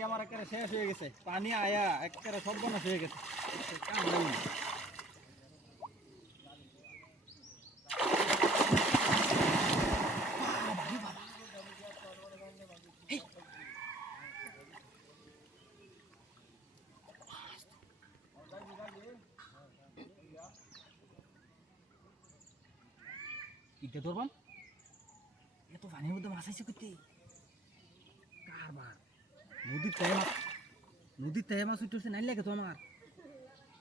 আজকে আমার একেবারে শেষ হয়ে গেছে, পানি আয়া একেবারে সর্বনাশ হয়ে গেছে। কাম নাই। ইতে ধরবাম এত পানির মধ্যে মাছ আইছে করতে কারবার নদীর তাই মাছ উঠতেছে নাই লাগে তো আমার,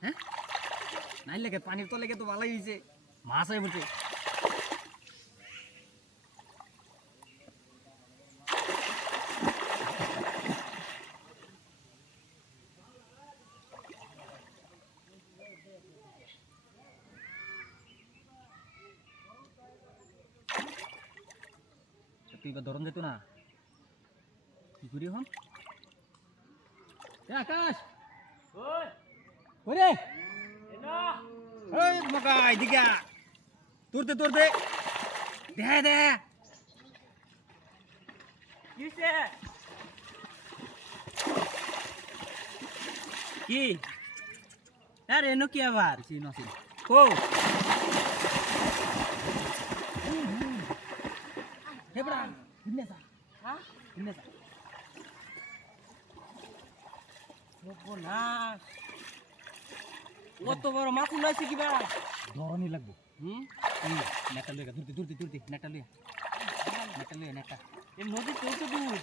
হ্যাঁ নাই লাগে পানির তলে তো ভালোই হয়েছে মাছ আই বলছে। তুই এবার ধরন যেত না কি করি এখন? আকাশ ওরে মকাই দিকা তোরতে দে কি আরে এনো কি আবার ও হেবড়া হিন্নেসা হ্যাঁ হিন্নেসা সর্বনাশ কত বড় মাছ লইছে কিবা ধরনই লাগবো। নেটা লইয়া দূরতে নেটা লইয়া নেটা এই নদী তো দূর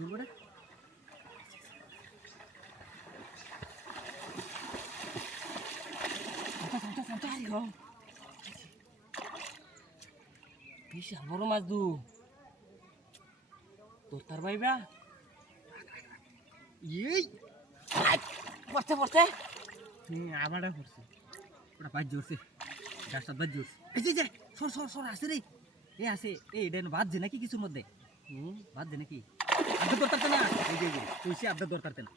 দূর বড় বিশাল বড় মাছ দু তোর তার ভাইবা এই পড়ছে আবারটা করছে ওটা বাজ জোরছে গাছটা বাজ জোরছে এই যে সর আসে রে এ আসে এটা বাজছে নাকি কিছুর মধ্যে বাজছে নাকি আড্ডা দরকার না এই যে তুই আড্ডা দরকার না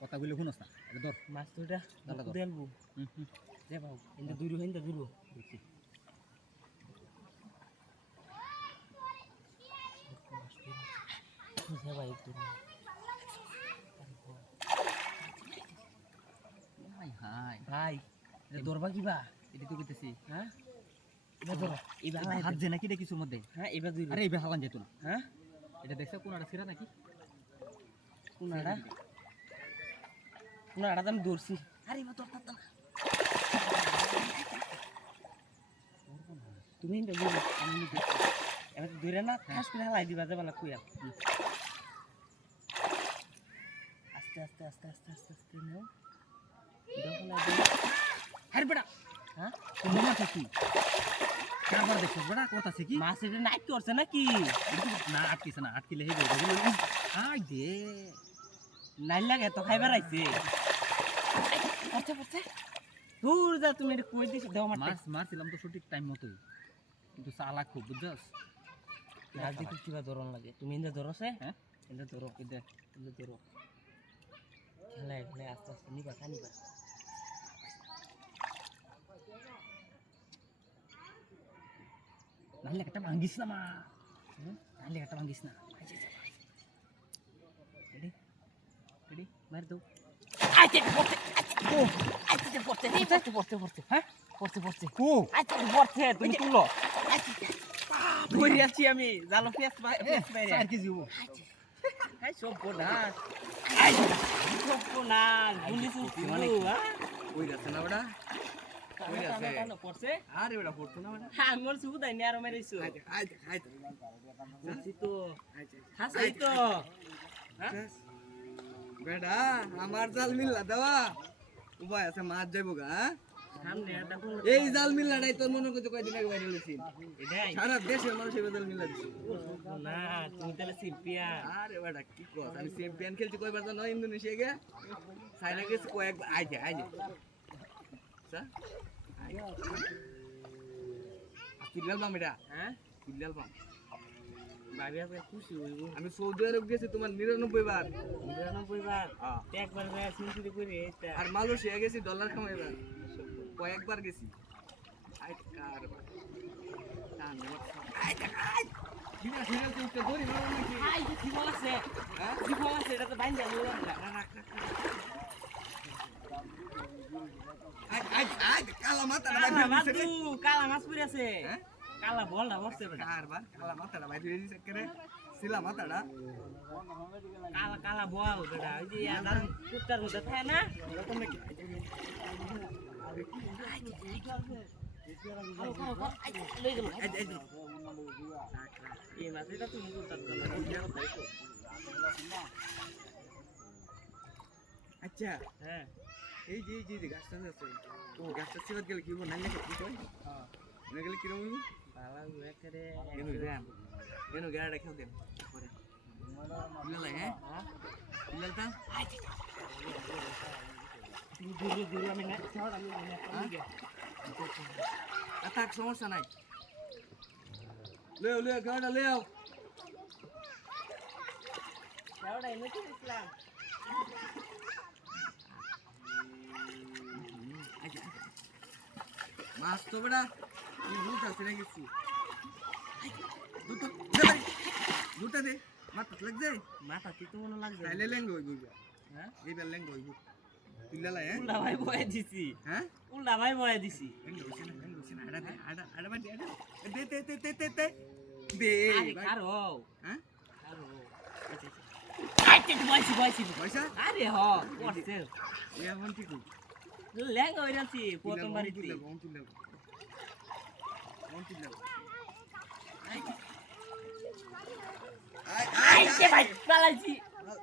কথাগুলো শুনস না এটা ধর মাছ তো এটা দেলবো দে বাবু ইন্দা দূর দেখছি ভাই একটু হাই ভাই এটা দরবা কিবা এটা তো কইতেছি হ্যাঁ এবার ধরো এবার বাজছে নাকি এটা কিছুর মধ্যে হ্যাঁ এবার দুই আরে এবার হালান যেত না হ্যাঁ এটা দেখছ কোনটা ছিড়া নাকি কোনাড়া তো আমি দৌড়ছি আরে এবার দরকার না তুমি এটা দূর আমি এবার দূরে না ঠাস করে হালাই দিবা যাবে না কুইয়া আস্তে নাও যখন আরে বেটা হ্যাঁ কোন মাছ কি কারবার দেখছ বেটা কথা আছে কি মাছ এটা নাইট করছে নাকি না আটকিলে হেবে আই দে নাই লাগে তো খাইবার আইছে পড়ছে দূর যা তুমি এটা কই দিছ দাও মাছ মারছিলাম তো সঠিক টাইম মতোই কিন্তু চালাক খুব বুঝছস মাছ দিতে কিবা ধরন লাগে তুমি ইন্দা ধরছে হ্যাঁ ইন্দা ধরো ইদে ইন্দা ধরো খেলা আস্তে নিবা কানিবা নাহলে একটা ভাঙ্গিস না মা নাহলে একটা ভাঙ্গিস না রেডি মার দাও আইতে পড়ছে হ্যাঁ পড়ছে কো আইতে পড়ছে তুমি তুলো ধরে আছি আমি জালো ফেস বাইরে আর কি জিও হাই সব বোনাস গুলি সুতি মানে ওই রাতে না বড়া কানো পড়ছে আরে বড়া পড়তো না বড়া আঙ্গুল সুদাই নি আর মেরেছো আইতে বুঝছি তো হাসাই তো বেটা আমার জাল মিল্লা দেওয়া উপায় আছে মাছ যাইবো গা সামনে এটা কোন এই জাল মিল্লাটাই তোর মনে করতে কয়দিন আগে বাইরে লইছি এটাই সারা দেশের মানুষ এই জাল মিল্লা দিছে না তুমি তাহলে শিল্পিয়া আরে বেটা কি কথা আমি চ্যাম্পিয়ন খেলছি কয়বার জানো ইন্দোনেশিয়া গে সাইনা গেছে কয়েকবার আইছে স্যার কিলাল বাম এটা হ্যাঁ কিলাল বাম ভাবি আজকে খুশি হইব আমি সৌদি আরব গেছি তোমার 99 বার 99 বার একবার যায় সিনসিরি করে আর মালয়েশিয়া গেছি ডলার কামাইবার কয়েকবার গেছি আই কারবার টান আই বিনা ছেড়ে তুই ধরি না নাকি আই কি বলছে হ্যাঁ কি বলছে এটা তো বাইন্দা লই রাখ রাখ আই কালা মাথাটা বাইরে দিছে কালা মাছ পড়ে আছে হ্যাঁ কালা বলটা বসছে বেটা কারবার কালা মাথাটা বাইরে দিছে করে সিলা মাথাটা কালা কালা বল বেটা ওই যে আদার কুত্তার মধ্যে থাকে না এরকম নাকি আচ্ছা হ্যাঁ এই যে গাছটা আছে ও গাছটা সিবাত গেলে কি বল নাইলে কি কই হ্যাঁ না গেলে কি রকম বালা ওয়া করে এনো যাম এনো গাড়া খেও দেন পরে ইলা হ্যাঁ ইলাটা দূর আমি না ছাড় আমি আতাক সমস্যা নাই লেও গাড়া লেও গাড়া এনে কি ইসলাম মাছ তো বড়া এই দুটো আছে না কিছু দুটো দে মাথা লাগছে মাথা কি তো মনে লাগছে তাইলে লেঙ্গো হইব হ্যাঁ এইবার লেঙ্গো হইব তুইলা হ্যাঁ উল্টা ভাই বয়ে দিছি হ্যাঁ উল্টা ভাই বয়ে দিছি লেঙ্গো হইছে না আড়া বাড়ি দে আরে কারো হ্যাঁ কারো আচ্ছা বয়সি পয়সা আরে হ করছে এমন ঠিক লেঙ্গা হইরাছি প্রথম বাড়িতে আইতে ভাই পালাইছি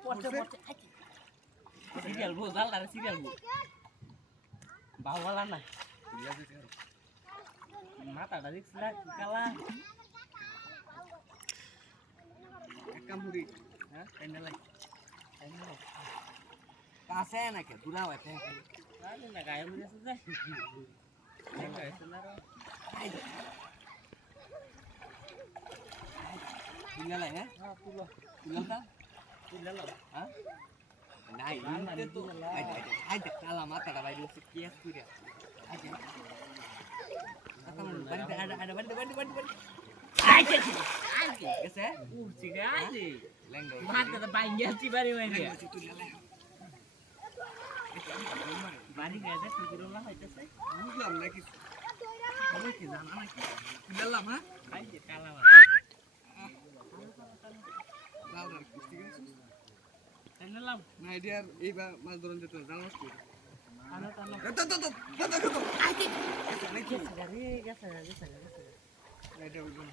পড়তে সিরিয়াল বল দালদার সিরিয়াল বল বাওয়ালা না মাথাটা দেখছ না কালা একামুরি হ্যাঁ প্যান্ডেলাই কাছে না কে দুলা হয় আরে না গায়ে মনে আছে যায় লেঙ্গা হইছে না রে তুইলা হ্যাঁ তুইলা হ্যাঁ নাই ইনতে তো আই কালা মাথাটা বাইরে হচ্ছে কেস কইরা গেছে উঠছি গাছি মাথাটা বাইঙ্গে আছি বাড়ি বাইরে বাড়ি গেছে কুকুরলা হইতেছে বুঝলাম না কিছু সবাই কি জানা নাকি তুইলাম হ্যাঁ আই যে কালা মাথা দালদার কুস্তি গেছিস এনেলাম না এডিয়ার এইবার মাছ ধরন যেতে জানাস তুই আনো তো আইতে গেছে রে গেছে এটা বলুন